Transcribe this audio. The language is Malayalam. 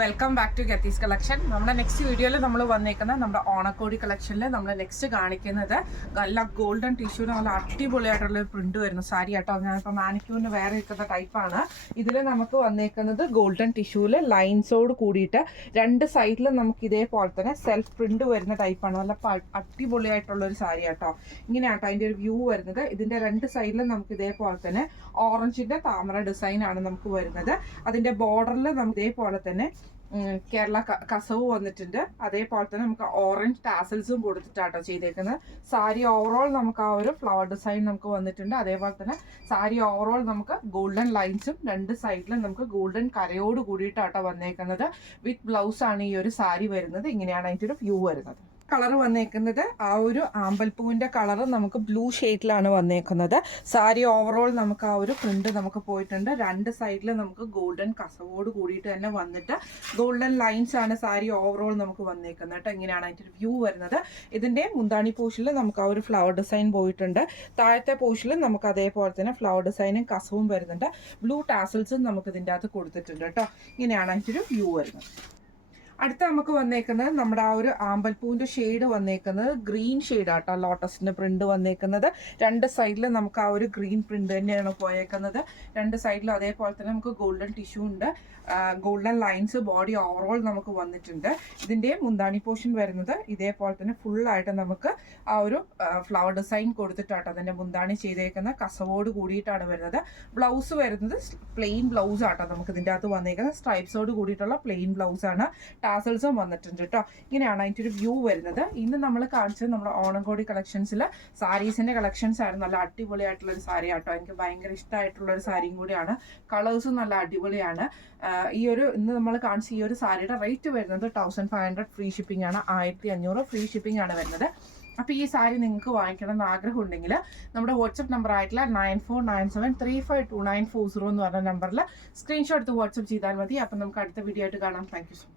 വെൽക്കം ബാക്ക് ടു ഗത്തീസ് കളക്ഷൻ. നമ്മുടെ നെക്സ്റ്റ് വീഡിയോയിൽ നമ്മൾ വന്നേക്കുന്നത് നമ്മുടെ ഓണക്കോടി കളക്ഷനിൽ നമ്മൾ നെക്സ്റ്റ് കാണിക്കുന്നത് നല്ല ഗോൾഡൻ ടിഷ്യൂവിന് നല്ല അടിപൊളിയായിട്ടുള്ള പ്രിന്റ് വരുന്ന സാരി ആട്ടോ. ഞാനിപ്പോൾ മാനിക്യൂറിന് വേറെ നിൽക്കുന്ന ടൈപ്പാണ്. ഇതിൽ നമുക്ക് വന്നേക്കുന്നത് ഗോൾഡൻ ടിഷ്യൂവിൽ ലൈൻസോട് കൂടിയിട്ട് രണ്ട് സൈഡിലും നമുക്ക് ഇതേപോലെ തന്നെ സെൽഫ് പ്രിന്റ് വരുന്ന ടൈപ്പാണ്. നല്ല അടിപൊളിയായിട്ടുള്ള ഒരു സാരി ആട്ടോ. ഇങ്ങനെയാട്ടോ അതിൻ്റെ ഒരു വ്യൂ വരുന്നത്. ഇതിൻ്റെ രണ്ട് സൈഡിലും നമുക്ക് ഇതേപോലെ തന്നെ ഓറഞ്ചിൻ്റെ താമര ഡിസൈനാണ് നമുക്ക് വരുന്നത്. അതിൻ്റെ ബോർഡറിൽ നമുക്ക് ഇതേപോലെ തന്നെ കേരള കസവ് വന്നിട്ടുണ്ട്. അതേപോലെ തന്നെ നമുക്ക് ഓറഞ്ച് ടാസൽസും കൊടുത്തിട്ടാട്ടോ ചെയ്തേക്കുന്നത്. സാരി ഓവറോൾ നമുക്ക് ആ ഒരു ഫ്ലവർ ഡിസൈൻ നമുക്ക് വന്നിട്ടുണ്ട്. അതേപോലെ തന്നെ സാരി ഓവറോൾ നമുക്ക് ഗോൾഡൻ ലൈൻസും രണ്ട് സൈഡിലും നമുക്ക് ഗോൾഡൻ കരയോട് കൂടിയിട്ടാട്ടോ വന്നേക്കുന്നത്. വിത്ത് ബ്ലൗസ് ആണ് ഈ ഒരു സാരി വരുന്നത്. ഇങ്ങനെയാണ് അതിൻ്റെ ഒരു വ്യൂ വരുന്നത്. കളർ വന്നേക്കുന്നത് ആ ഒരു ആമ്പൽപ്പൂവിൻ്റെ കളർ നമുക്ക് ബ്ലൂ ഷെയ്ഡിലാണ് വന്നേക്കുന്നത്. സാരി ഓവറോൾ നമുക്ക് ആ ഒരു പ്രിന്റ് നമുക്ക് പോയിട്ടുണ്ട്. രണ്ട് സൈഡിൽ നമുക്ക് ഗോൾഡൻ കസവോട് കൂടിയിട്ട് തന്നെ വന്നിട്ട് ഗോൾഡൻ ലൈൻസ് ആണ് സാരി ഓവറോൾ നമുക്ക് വന്നേക്കുന്നത് കേട്ടോ. ഇങ്ങനെയാണ് അതിൻ്റെ ഒരു വ്യൂ വരുന്നത്. ഇതിൻ്റെ മുന്താണി പോർഷനിൽ നമുക്ക് ആ ഒരു ഫ്ലവർ ഡിസൈൻ പോയിട്ടുണ്ട്. താഴത്തെ പോർഷനിൽ നമുക്ക് അതേപോലെ തന്നെ ഫ്ലവർ ഡിസൈനും കസവും വരുന്നുണ്ട്. ബ്ലൂ ടാസൽസും നമുക്ക് ഇതിൻ്റെ അകത്ത് കൊടുത്തിട്ടുണ്ട് കേട്ടോ. ഇങ്ങനെയാണ് അതിൻ്റെ ഒരു വ്യൂ വരുന്നത്. അടുത്ത നമുക്ക് വന്നേക്കുന്നത് നമ്മുടെ ആ ഒരു ആമ്പൽപ്പൂവിൻ്റെ ഷെയ്ഡ് വന്നേക്കുന്നത് ഗ്രീൻ ഷെയ്ഡാട്ടോ. ലോട്ടസിൻ്റെ പ്രിന്റ് വന്നേക്കുന്നത് രണ്ട് സൈഡിൽ നമുക്ക് ആ ഒരു ഗ്രീൻ പ്രിന്റ് തന്നെയാണ് പോയേക്കുന്നത്. രണ്ട് സൈഡിലും അതേപോലെ തന്നെ നമുക്ക് ഗോൾഡൻ ടിഷ്യൂ ഉണ്ട്. ഗോൾഡൻ ലൈൻസ് ബോഡി ഓവറോൾ നമുക്ക് വന്നിട്ടുണ്ട്. ഇതിൻ്റെ മുന്താണി പോർഷൻ വരുന്നത് ഇതേപോലെ തന്നെ ഫുള്ളായിട്ട് നമുക്ക് ആ ഒരു ഫ്ലവർ ഡിസൈൻ കൊടുത്തിട്ടാട്ടോ അതിൻ്റെ മുന്താണി ചെയ്തേക്കുന്ന കസവോട് കൂടിയിട്ടാണ് വരുന്നത്. ബ്ലൗസ് വരുന്നത് പ്ലെയിൻ ബ്ലൗസ് ആട്ടോ നമുക്ക് ഇതിൻ്റെ അകത്ത് വന്നേക്കുന്നത്. സ്ട്രൈപ്സോട് കൂടിയിട്ടുള്ള പ്ലെയിൻ ബ്ലൗസാണ്. ടാസൽസും വന്നിട്ടുണ്ട് കേട്ടോ. ഇങ്ങനെയാണ് അതിൻ്റെ ഒരു വ്യൂ വരുന്നത്. ഇന്ന് നമ്മൾ കാണിച്ചത് നമ്മുടെ ഓണക്കോടി കളക്ഷൻസിൽ സാരീസിൻ്റെ കളക്ഷൻസ് ആയിരുന്നു. നല്ല അടിപൊളിയായിട്ടുള്ളൊരു സാരി ആട്ടോ. എനിക്ക് ഭയങ്കര ഇഷ്ടമായിട്ടുള്ളൊരു സാരിയും കൂടിയാണ്. കളേഴ്സും നല്ല അടിപൊളിയാണ്. ഈ ഒരു ഇന്ന് നമ്മൾ കാണിച്ച ഈ ഒരു സാരിയുടെ റേറ്റ് വരുന്നത് 1500 ഫ്രീ ഷിപ്പിംഗ് ആണ്. 1500 ഫ്രീ ഷിപ്പിംഗ് ആണ് വരുന്നത്. അപ്പോൾ ഈ സാരി നിങ്ങൾക്ക് വാങ്ങിക്കണം എന്ന് ആഗ്രഹം ഉണ്ടെങ്കിൽ നമ്മുടെ വാട്സപ്പ് നമ്പർ ആയിട്ടുള്ള 9497352940 എന്ന് പറഞ്ഞ നമ്പറിൽ സ്ക്രീൻഷോട്ട് എടുത്ത് വാട്സപ്പ് ചെയ്താൽ മതി. അപ്പം നമുക്ക് അടുത്ത വീഡിയോ ആയിട്ട് കാണാം. Thank you so much.